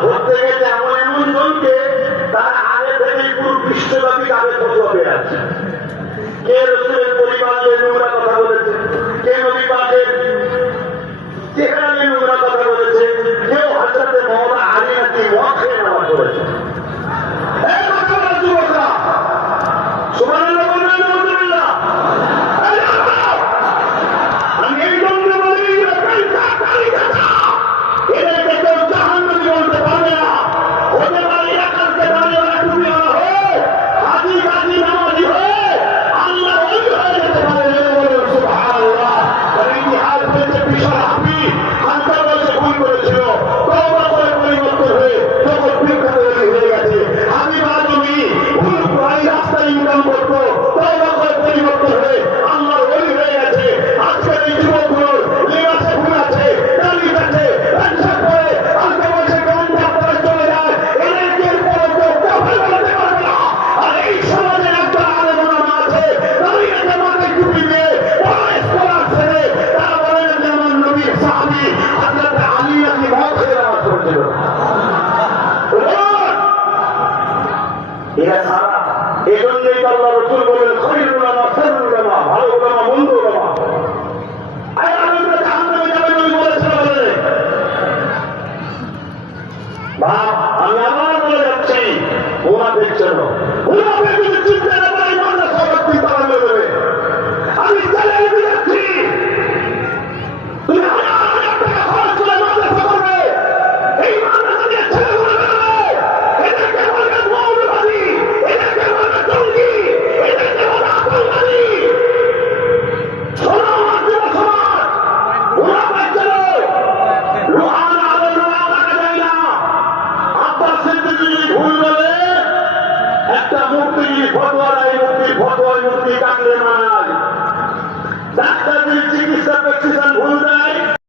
ঘুরতে গেছে এমন এমন জনকে তারা আগে থেকে পুরো বিশ্বব্যাপী কাগজপত্র পেয়ে আছে কে রসুলের পরিবার নিয়ে নোংরা কথা বলেছে? এই জন্যই আল্লাহ রসুল বলেন খরিদুল ভালো ভর্তি কাকড়ে মানায়। ডাক্তারদের চিকিৎসা করছিলেন ভুল দেয়